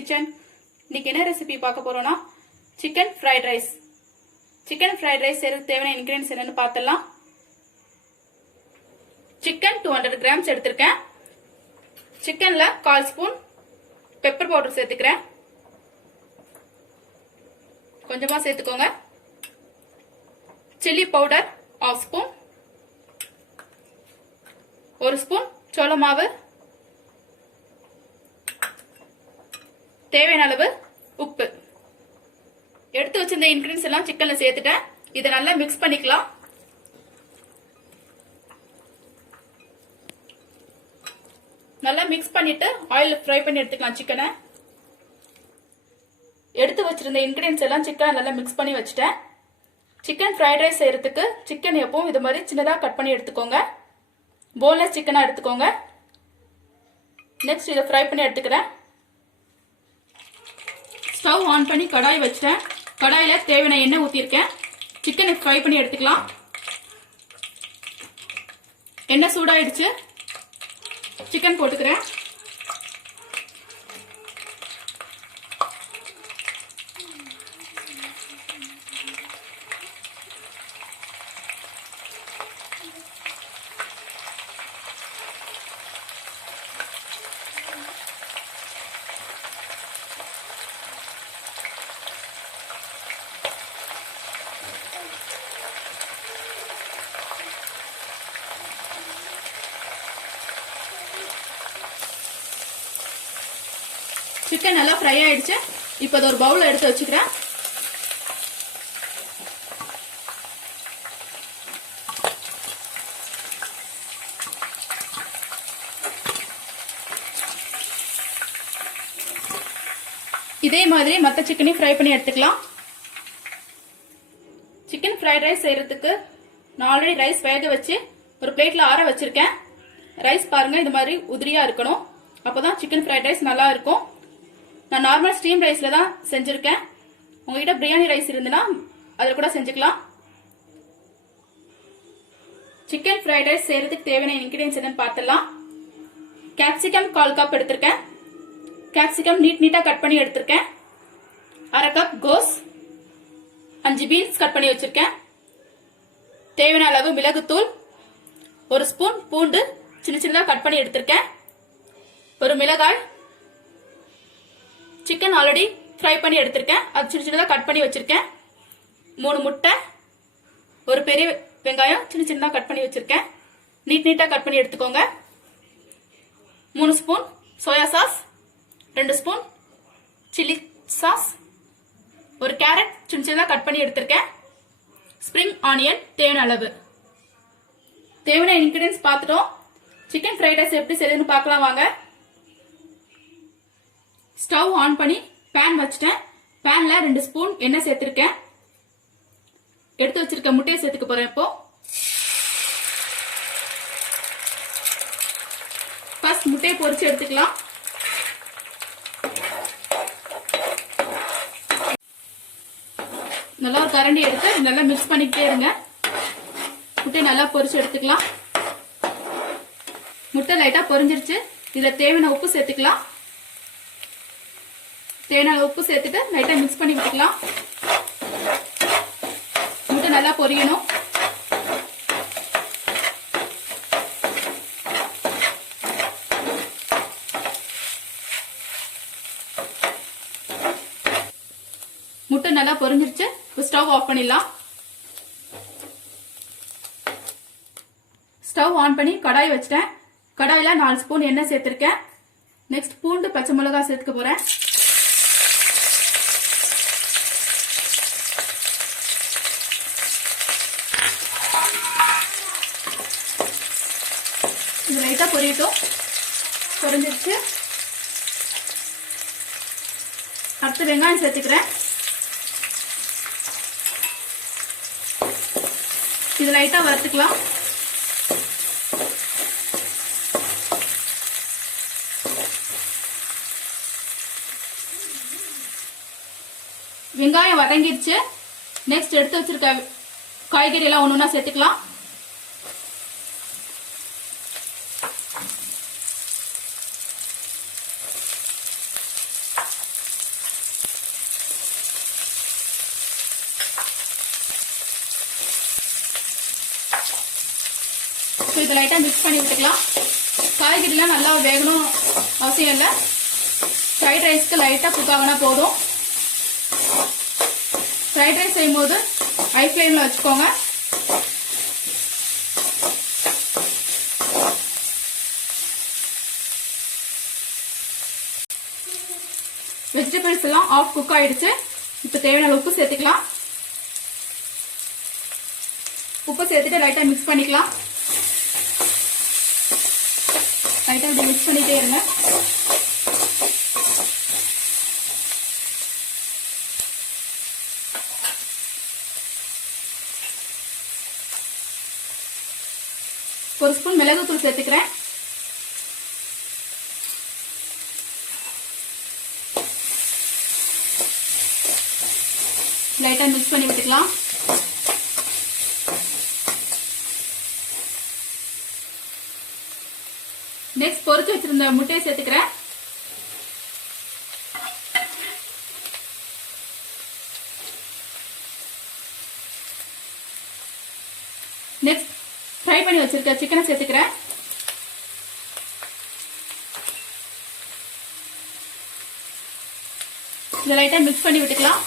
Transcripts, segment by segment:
Kitchen. இன்னைக்கு என்ன recipe பார்க்க போறோம்னா chicken fried rice. Chicken fried rice செய்யறதுக்கு தேவையான இன்கிரியன்ஸ் என்னன்னு பார்த்தலாம். சிக்கன் 200 கிராம்ஸ் எடுத்திருக்கேன். சிக்கன்ல 1/4 ஸ்பூன் பெப்பர் பவுடர் சேர்த்துக்கிறேன். கொஞ்சமா சேர்த்துக்கோங்க. சில்லி பவுடர் 1/2 ஸ்பூன், 1 ஸ்பூன் சோள மாவு, தேவையான அளவு உப்பு. எடுத்து வச்சிருந்த இன்கிரியன்ஸ் எல்லாம் சிக்கன்ல சேர்த்துட்டேன். இதை நல்லா மிக்ஸ் பண்ணிக்கலாம். நல்லா மிக்ஸ் பண்ணிட்டு ஆயில்ல ஃப்ரை பண்ணி எடுத்துக்கலாம் சிக்கனை. எடுத்து வச்சிருந்த இன்கிரியன்ஸ் எல்லாம் சிக்கனை நல்லா மிக்ஸ் பண்ணி வச்சுட்டேன். சிக்கன் ஃப்ரைட் ரைஸ் செய்யறதுக்கு சிக்கன் எப்பவும் இது மாதிரி சின்னதா கட் பண்ணி எடுத்துக்கோங்க. போன்லெஸ் சிக்கனா எடுத்துக்கோங்க. நெக்ஸ்ட் இதை ஃப்ரை பண்ணி எடுத்துக்கிறேன். ஸ்டவ் ஆன் பண்ணி கடாய் வச்சிட்டேன். கடாயில தேவையான எண்ணெய் ஊத்திருக்கேன். சிக்கனை ஃப்ரை பண்ணி எடுத்துக்கலாம். எண்ணெய் சூடாயிடுச்சு. சிக்கன் போட்டுக்கிறேன். சிக்கன் நல்லா ஃப்ரை ஆயிடுச்சு. இப்போ ஒரு பவுல் எடுத்து வச்சுக்கிறேன். இதே மாதிரி மற்ற சிக்கனையும் ஃப்ரை பண்ணி எடுத்துக்கலாம். சிக்கன் ஃப்ரைட் ரைஸ் செய்யறதுக்கு நான் ஆல்ரெடி ரைஸ் வேக வச்சு ஒரு பிளேட்ல ஆற வச்சிருக்கேன். ரைஸ் பாருங்க, இது மாதிரி உதிரியா இருக்கணும். அப்பதான் சிக்கன் ஃப்ரைட் ரைஸ் நல்லா இருக்கும். நான் நார்மல் ஸ்டீம் ரைஸ்ல தான் செஞ்சிருக்கேன். உங்ககிட்ட பிரியாணி ரைஸ் இருந்துன்னா அதில் கூட செஞ்சுக்கலாம். சிக்கன் ஃப்ரைட் ரைஸ் செய்யறதுக்கு தேவையான இன்கிரியன்ஸ் என்னன்னு பார்த்தலாம். கேப்சிகம் 1/4 கப் எடுத்திருக்கேன். கேப்சிகம் நீட்டா கட் பண்ணி எடுத்திருக்கேன். 1/2 கப் கோஸ், 5 பீன்ஸ் கட் பண்ணி வச்சிருக்கேன். தேவையான அளவு மிளகுத்தூள், 1 ஸ்பூன் பூண்டு சின்னதா கட் பண்ணி எடுத்திருக்கேன். ஒரு மிளகாய், சிக்கன் ஆல்ரெடி ஃப்ரை பண்ணி எடுத்திருக்கேன், அது சின்னதா கட் பண்ணி வச்சிருக்கேன். 3 முட்டை, ஒரு பெரிய வெங்காயம் சின்னதா கட் பண்ணி வச்சிருக்கேன். நீட்டா கட் பண்ணி எடுத்துக்கோங்க. 3 spoon soya sauce, 2 spoon chilli sauce, ஒரு கேரட் சின்னதா கட் பண்ணி எடுத்திருக்கேன். ஸ்ப்ரிங் ஆனியன் தேவையான அளவு. தேவையான இன்கிரியன்ஸ் பார்த்துட்டோம். சிக்கன் ஃப்ரைட் ரைஸ் எப்படி செய்யணும்னு பார்க்கலாம் வாங்க. ஸ்டவ் ஆன் பண்ணி பேன் வச்சுட்டேன். பேன்ல 2 ஸ்பூன் எண்ணெய் சேர்த்திருக்கேன். எடுத்து வச்சிருக்க முட்டையை சேர்த்துக்க போறேன். இப்போ ஃபர்ஸ்ட் முட்டையை பொரிச்சு எடுத்துக்கலாம். நல்லா ஒரு கரண்டி எடுத்து நல்லா மிக்ஸ் பண்ணிக்கிட்டே இருங்க. முட்டையை நல்லா பொரிச்சு எடுத்துக்கலாம். முட்டை லைட்டா பொரிஞ்சிருச்சு. இதுல தேவையான உப்பு சேர்த்துக்கலாம். தேவையான உப்பு சேர்த்துட்டு லைட்டா மிக்ஸ் பண்ணி விட்டுக்கலாம். முட்டை நல்லா பொரியணும். முட்டை நல்லா பொரிஞ்சிருச்சு. ஸ்டவ் ஆஃப் பண்ணிடலாம். ஸ்டவ் ஆன் பண்ணி கடாய் வச்சிட்டேன். கடாயில 4 ஸ்பூன் எண்ணெய் சேர்த்திருக்கேன். நெக்ஸ்ட் பூண்டு பச்சை மிளகாய் சேர்த்துக்க போறேன். இது லைட்டா பொரியட்டும். பொரிஞ்சிருச்சு. அடுத்து வெங்காயம் சேர்த்துக்கிறேன். இது லைட்டா வறுத்துக்கலாம். வெங்காயம் வதங்கிடுச்சு. நெக்ஸ்ட் எடுத்து வச்சிருக்க காய்கறி எல்லாம் ஒண்ணு ஒண்ணா சேர்த்துக்கலாம். இதை லைட்டா மிக்ஸ் பண்ணி விட்டுக்கலாம். காய்கறிலாம் நல்லா வேகணும் அவசியம் இல்லை. ஃப்ரைட் ரைஸ்க்கு லைட்டா குக் ஆகினா போதும். ஃப்ரைட் ரைஸ் செய்யும்போது ஹை ஃப்ளேம்ல வச்சுக்கோங்க. வெஜிடபிள்ஸ் எல்லாம் ஆஃப் குக் ஆயிடுச்சு. இப்போ தேவையான உப்பு சேர்த்துக்கலாம். உப்பு சேர்த்துட்டு லைட்டா மிக்ஸ் பண்ணிக்கலாம். லைட்டா இப்படி மிக்ஸ் பண்ணிட்டே இருங்க. ஒரு ஸ்பூன் மிளகுத்தூள் சேர்த்துக்கிறேன். லைட்டா மிக்ஸ் பண்ணி விட்டுக்கலாம். நெக்ஸ்ட் பொரிச்சு வச்சிருந்த முட்டையை சேர்த்துக்கிறேன். நெக்ஸ்ட் ஃப்ரை பண்ணி வச்சிருக்க சிக்கனை சேர்த்துக்கிறேன். இதை லைட்டா மிக்ஸ் பண்ணி விட்டுக்கலாம்.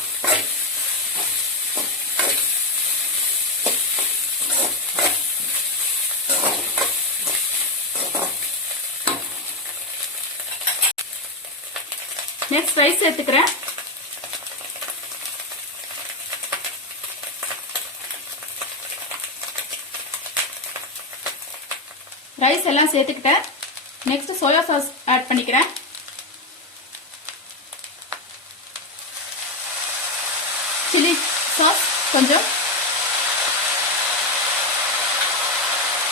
நெக்ஸ்ட் ரைஸ் சேர்த்துக்கிறேன். ரைஸ் எல்லாம் சேர்த்துக்கிட்டேன். நெக்ஸ்ட் சோயா சாஸ் ஆட் பண்ணிக்கிறேன். சில்லி சாஸ் கொஞ்சம்.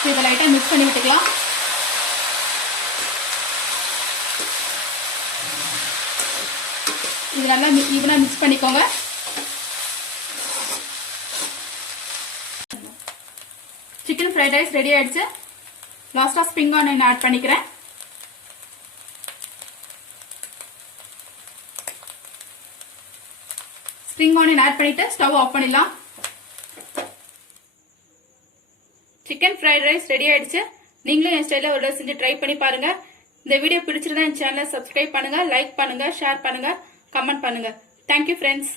இதை லைட்டா மிக்ஸ் பண்ணி விட்டுக்கலாம். இது நல்லா ஈவனா மிக்ஸ் பண்ணிக்கோங்க. சிக்கன் ஃப்ரைட் ரைஸ் ரெடி ஆயிடுச்சு. லாஸ்டா ஸ்ப்ரிங் ஆனியன் ஆட் பண்ணிக்கிறேன். ஸ்ப்ரிங் ஆனியன் ஆட் பண்ணிட்டு ஸ்டவ் ஆஃப் பண்ணிடலாம். சிக்கன் ஃப்ரைட் ரைஸ் ரெடி ஆயிடுச்சு. நீங்களும் என் ஸ்டைல ஒரு செஞ்சு ட்ரை பண்ணி பாருங்க. இந்த வீடியோ பிடிச்சிருந்தா என் சேனலை சப்ஸ்கிரைப் பண்ணுங்க, லைக் பண்ணுங்க, ஷேர் பண்ணுங்க, கமெண்ட் பண்ணுங்க. Thank you friends.